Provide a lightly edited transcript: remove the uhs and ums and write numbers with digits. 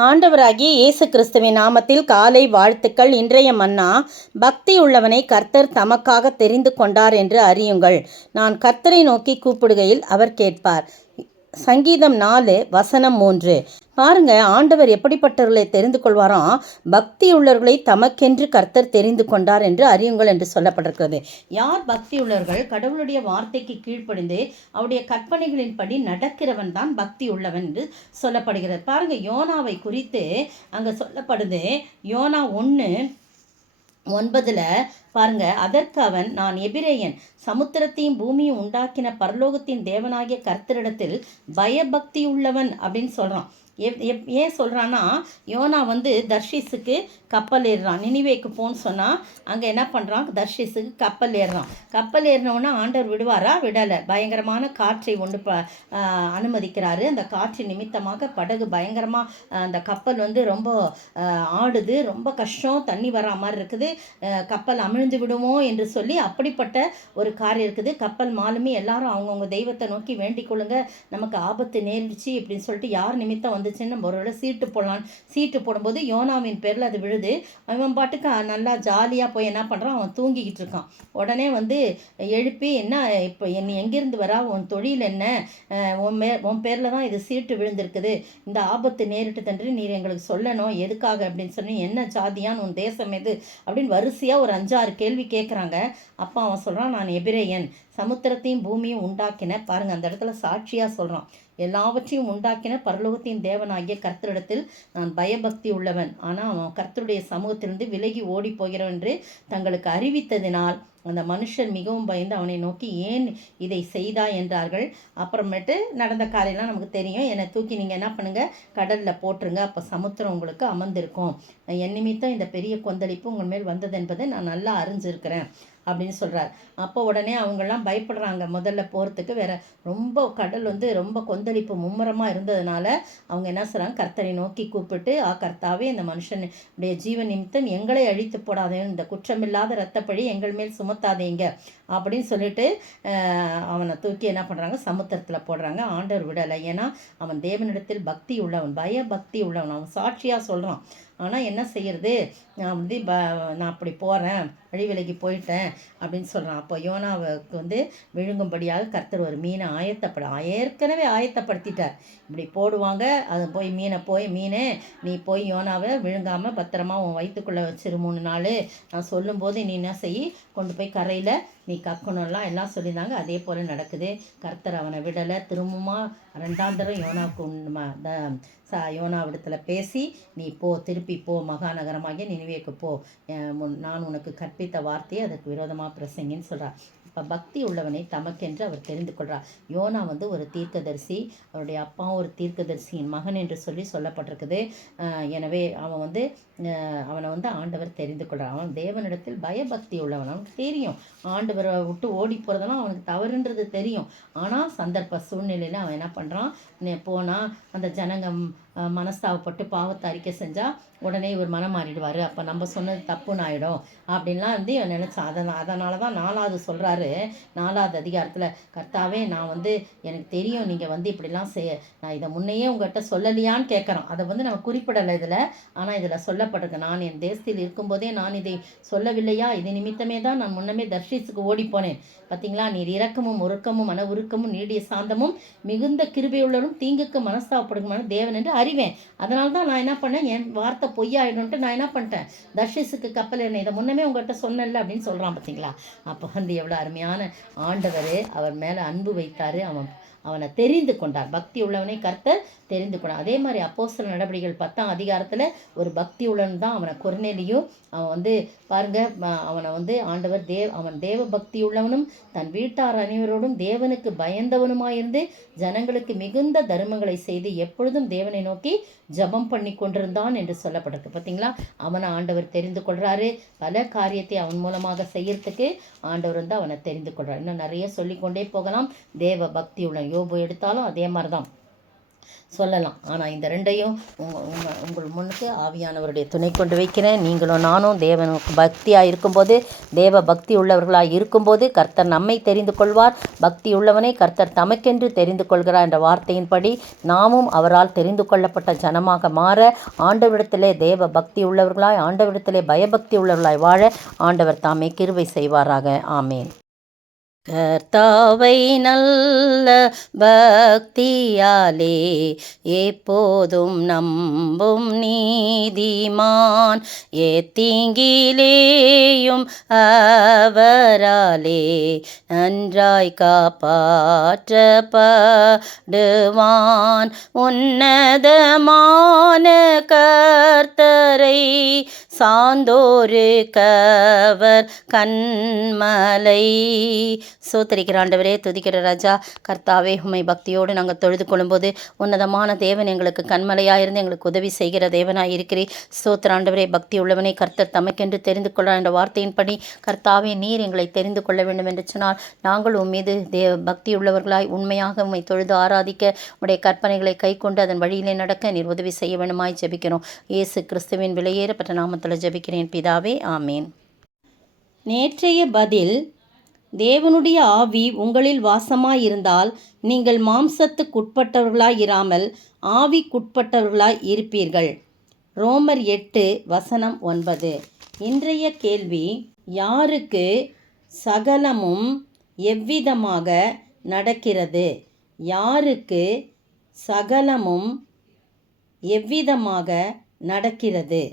ஆண்டவராகிய இயேசு கிறிஸ்துவின் நாமத்தில் காலை வாழ்த்துக்கள். இன்றைய மன்னா, பக்தி உள்ளவனை கர்த்தர் தமக்காக தெரிந்து கொண்டார் என்று அறியுங்கள். நான் கர்த்தரை நோக்கி கூப்பிடுகையில் அவர் கேட்பார். சங்கீதம் 4:3. பாருங்க, ஆண்டவர் எப்படிப்பட்டவர்களை தெரிந்து கொள்வாராம்? பக்தி உள்ளவர்களை தமக்கென்று கர்த்தர் தெரிந்து கொண்டார் என்று அறியுங்கள் என்று சொல்லப்பட்டிருக்கிறது. யார் பக்தி உள்ளவர்கள்? கடவுளுடைய வார்த்தைக்கு கீழ்ப்படிந்து அவருடைய கற்பனைகளின்படி நடக்கிறவன் தான் பக்தி உள்ளவன் என்று சொல்லப்படுகிறது. பாருங்க, யோனாவை குறித்து அங்கே சொல்லப்படுது. யோனா 1:9 பாருங்க, அதற்கு அவன், நான் எபிரேயன், சமுத்திரத்தையும் பூமியும் உண்டாக்கின பரலோகத்தின் தேவனாகிய கர்த்தரிடத்தில் பயபக்தி உள்ளவன் அப்படின்னு சொல்கிறான். ஏன் சொல்கிறான்னா, யோனா தர்ஷீஸுக்கு கப்பல் ஏறுறான். நினிவேக்கு போன்னு சொன்னால் அங்கே என்ன பண்ணுறான்? தர்ஷீஸுக்கு கப்பல் ஏறுறான். கப்பல் ஏறினோன்னா ஆண்டவர் விடுவாரா? விடலை. பயங்கரமான காற்றை அனுமதிக்கிறாரு. அந்த காற்று நிமித்தமாக படகு பயங்கரமாக அந்த கப்பல் ரொம்ப ஆடுது. ரொம்ப கஷ்டம், தண்ணி வரா மாதிரி இருக்குது. கப்பல் அமிழ்ந்து விடுமோ என்று சொல்லி அப்படிப்பட்ட ஒரு காரியம் இருக்குது. கப்பல் மாலுமி எல்லாரும் அவங்கவுங்க தெய்வத்தை நோக்கி வேண்டிக் கொள்ளுங்க, நமக்கு ஆபத்து நேரிடுச்சு இப்படின்னு சொல்லிட்டு யார் நிமித்தம் வந்துச்சுன்னு ஒரு சீட்டு போடலான்னு சீட்டு போடும்போது யோனாவின் பேரில் அது விழுது. அவன் பாட்டுக்கு நல்லா ஜாலியாக போய் என்ன பண்ணுறான்? அவன் தூங்கிக்கிட்டு இருக்கான். உடனே எழுப்பி, என்ன இப்போ நீ எங்கேருந்து வரா? உன் தொழில் என்ன? உன் பேரில் தான் இது சீட்டு விழுந்திருக்குது. இந்த ஆபத்து நேரிட்டு தன்று நீர் எங்களுக்கு சொல்லணும், எதுக்காக அப்படின்னு சொல்லி, என்ன ஜாதியான், உன் தேசம் எது அப்படின்னு வரிசையாக ஒரு 5-6 கேள்வி கேட்குறாங்க. அப்போ அவன் சொல்கிறான், நான் எபிரேயன், சமுத்திரத்தையும் பூமியும் உண்டாக்கின. பாருங்கள், அந்த இடத்துல சாட்சியாக சொல்கிறான், எல்லாவற்றையும் உண்டாக்கின பரலோகத்தின் தேவனாகிய கர்த்தரிடத்தில் நான் பயபக்தி உள்ளவன். ஆனால் அவன் கர்த்தருடைய சமூகத்திலிருந்து விலகி ஓடி போகிறவன் என்று தங்களுக்கு அறிவித்ததினால் அந்த மனுஷர் மிகவும் பயந்து அவனை நோக்கி, ஏன் இதை செய்தா என்றார்கள். அப்புறமேட்டு நடந்த காரியெல்லாம் நமக்கு தெரியும். என்னை தூக்கி நீங்கள் என்ன பண்ணுங்கள்? கடலில் போட்டுருங்க, அப்போ சமுத்திரம் உங்களுக்கு அமர்ந்திருக்கும். என் நிமித்தம் இந்த பெரிய கொந்தளிப்பு உங்கள் மேல் வந்தது என்பதை நான் நல்லா அறிஞ்சிருக்கிறேன் அப்படின்னு சொல்கிறார். அப்போ உடனே அவங்கெல்லாம் பயப்படுறாங்க முதல்ல போகிறதுக்கு. வேற ரொம்ப கடல் ரொம்ப கொந்தளிப்பு மும்முரமாக இருந்ததுனால அவங்க என்ன சொல்கிறாங்க? கர்த்தரை நோக்கி கூப்பிட்டு, கர்த்தாவே, இந்த மனுஷனுடைய ஜீவன் நிமித்தம் எங்களை அழித்து போடாதே, இந்த குற்றமில்லாத இரத்தப்பழி எங்கள் மேல் சுமத்தாதீங்க அப்படின்னு சொல்லிட்டு அவனை தூக்கி என்ன பண்ணுறாங்க? சமுத்திரத்தில் போடுறாங்க. ஆண்டவர் விடலை. ஏன்னா அவன் தேவனிடத்தில் பக்தி உள்ளவன், பயபக்தி உள்ளவன். அவன் சாட்சியாக சொல்கிறான். ஆனால் என்ன செய்யறது? நான் அப்படி போகிறேன், வழிவிலகி போயிட்டேன் அப்படின்னு சொல்கிறான். அப்போ யோனாவுக்கு விழுங்கும்படியாக கர்த்தர் ஒரு மீனை ஏற்கனவே ஆயத்தப்படுத்திட்டார். இப்படி போடுவாங்க, அது மீனே நீ போய் யோனாவை விழுங்காமல் பத்திரமா உன் வயிற்றுக்குள்ளே வச்சிரு 3 நாள். நான் சொல்லும்போது நீ என்ன செய்ய, கொண்டு போய் கரையில் நீ கக்கணும்லாம் எல்லாம் சொல்லியிருந்தாங்க. அதே போல் நடக்குது. கர்த்தர் அவனை விடலை. திரும்பமா 2ஆம் தடவை யோனாவிடத்தில் பேசி, நீ போ, திருப்பி போ, மகாநகரமாகிய நினிவேக்கு போ, நான் உனக்கு கற்பித்த வார்த்தையை அதற்கு விரோதமாக பிரசங்கின்னு சொல்கிறார். இப்போ பக்தி உள்ளவனை தமக்கென்று அவர் தெரிந்து கொள்கிறார். யோனா ஒரு தீர்க்கதரிசி, அவருடைய அப்பாவும் ஒரு தீர்க்கதரிசியின் மகன் என்று சொல்லப்பட்டிருக்குது. எனவே அவனை ஆண்டவர் தெரிந்து கொள்கிறார். அவன் தேவனிடத்தில் பயபக்தி உள்ளவன். அவனுக்கு தெரியும் ஆண்டவரை விட்டு ஓடி போகிறதெல்லாம் அவனுக்கு தவறுன்றது தெரியும். ஆனால் சந்தர்ப்ப சூழ்நிலையில் அவன் என்ன பண்ணுறான்? போனால் அந்த ஜனங்க மனஸ்தாவப்பட்டு பாவத்தை அறிக்கை செஞ்சால் உடனே இவர் மனம் மாறிடுவார், அப்போ நம்ம சொன்னது தப்புன்னு ஆகிடும் அப்படின்லாம் நினச்சான். அதனால தான் 4வது சொல்கிறாரு, 4வது அதிகாரத்தில், கர்த்தாவே, நான் எனக்கு தெரியும் நீங்கள் இப்படிலாம் நான் இதை முன்னையே உங்கள்கிட்ட சொல்லலையான்னு கேட்குறான். அதை நம்ம குறிப்பிடலை இதில். ஆனால் இதில் சொல்லப்பட்டிருக்கு, நான் என் தேசத்தில் இருக்கும்போதே நான் இதை சொல்லவில்லையா? இது நிமித்தமே தான் நான் முன்னமே தர்ஷீஸுக்கு ஓடி போனேன். பார்த்தீங்களா? நீர் இரக்கமும் உருக்கமும் மன உருக்கமும் நீடிய சாந்தமும் மிகுந்த கிருபையுள்ளவரும் தீங்குக்கு மனஸ்தாபப்படுமான தேவன் என்று அறிவேன். அதனால தான் நான் என்ன பண்ணேன்? என் வார்த்தை பொய்யாயிடும்ட்டு நான் என்ன பண்ணிட்டேன்? தர்ஷீஸுக்கு கப்பல் என்ன, இதை முன்னமே உங்கள்கிட்ட சொன்னல அப்படின்னு சொல்கிறான். பார்த்தீங்களா? அப்போ எவ்வளோ அருமையான ஆண்டவர் அவர் மேலே அன்பு வைத்தார். அவனை தெரிந்து கொண்டார். பக்தி உள்ளவனை கர்த்தர் தெரிந்து கொண்டார். அதே மாதிரி அப்போஸ்தலர் நடவடிக்கைகள் 10ஆம் அதிகாரத்தில் ஒரு பக்தி உள்ளவன் தான் அவனை கொர்நேலியும். அவன் பாருங்க, அவனை ஆண்டவர் அவன் தேவ பக்தி உள்ளவனும் தன் வீட்டார் அனைவரோடும் தேவனுக்கு பயந்தவனுமாயிருந்து ஜனங்களுக்கு மிகுந்த தர்மங்களை செய்து எப்பொழுதும் தேவனை நோக்கி ஜபம் பண்ணி கொண்டிருந்தான் என்று சொல்லப்பட்டிருக்கு. பார்த்தீங்களா? அவனை ஆண்டவர் தெரிந்து கொள்கிறாரு. பல காரியத்தை அவன் மூலமாக செய்யறதுக்கு ஆண்டவர் அவனை தெரிந்து கொள்கிறார். இன்னும் நிறைய சொல்லிக்கொண்டே போகலாம். தேவ பக்தி உள்ள யோபு எடுத்தாலும் அதே மாதிரி தான். சொல்லலாம். ஆனால் இந்த ரெண்டையும் உங்கள் முன்னுக்கு ஆவியானவருடைய துணை கொண்டு வைக்கிறேன். நீங்களும் நானும் தேவனுக்கு பக்தியாக இருக்கும்போது, தேவ பக்தி உள்ளவர்களாக இருக்கும்போது கர்த்தர் நம்மை தெரிந்து கொள்வார். பக்தி உள்ளவனை கர்த்தர் தமக்கென்று தெரிந்து கொள்கிறார் என்ற வார்த்தையின்படி நாமும் அவரால் தெரிந்து கொள்ளப்பட்ட ஜனமாக மாற, ஆண்டவரிடத்திலே தேவ பக்தி உள்ளவர்களாய், ஆண்டவரிடத்திலே பயபக்தி உள்ளவர்களாய் வாழ ஆண்டவர் தாமே கிருபை செய்வாராக. ஆமேன். கர்த்தாவை நல்ல பக்தியாலே எப்போதும் நம்பும் நீதிமான் எத்தீங்கிலேயும் அவராலே நன்றாய் காப்பாற்றப்படுவான். உன்னதமான கர்த்தரை சாந்தோரு கவர் கண்மலை. சோத்தரிக்கிற ஆண்டவரே, துதிக்கிற ராஜா, கர்த்தாவே, உம்மை பக்தியோடு நாங்கள் தொழுது கொள்ளும்போது உன்னதமான தேவன் எங்களுக்கு கண்மலையாயிருந்து எங்களுக்கு உதவி செய்கிற தேவனாய் இருக்கிறீர். ஸ்தோத்திர ஆண்டவரே, பக்தி உள்ளவனை கர்த்தர் தமக்கென்று தெரிந்து கொள்ள என்ற வார்த்தையின்படி கர்த்தாவே, நீர் எங்களை தெரிந்து கொள்ள வேண்டும் என்று சொன்னால் நாங்கள் உம்மீது பக்தி உள்ளவர்களாய் உண்மையாக உம்மை தொழுது ஆராதிக்க, உடைய கற்பனைகளை கை கொண்டு அதன் வழியிலே நடக்க நீர் உதவி செய்ய வேண்டுமாய் ஜெபிக்கிறோம். இயேசு கிறிஸ்துவின் விலையேறப்பட்ட நாமத்தில் ஜெபிக்கிறேன் பிதாவே, ஆமேன். நேற்றைய பதில்: தேவனுடைய ஆவி உங்களில் வாசமாயிருந்தால் நீங்கள் மாம்சத்துக்குட்பட்டவர்களாய் இராமல் ஆவிக்குட்பட்டவர்களாய் இருப்பீர்கள். ரோமர் 8:9. இன்றைய கேள்வி: யாருக்கு சகலமும் எவ்விதமாக நடக்கிறது? யாருக்கு சகலமும் எவ்விதமாக நடக்கிறது?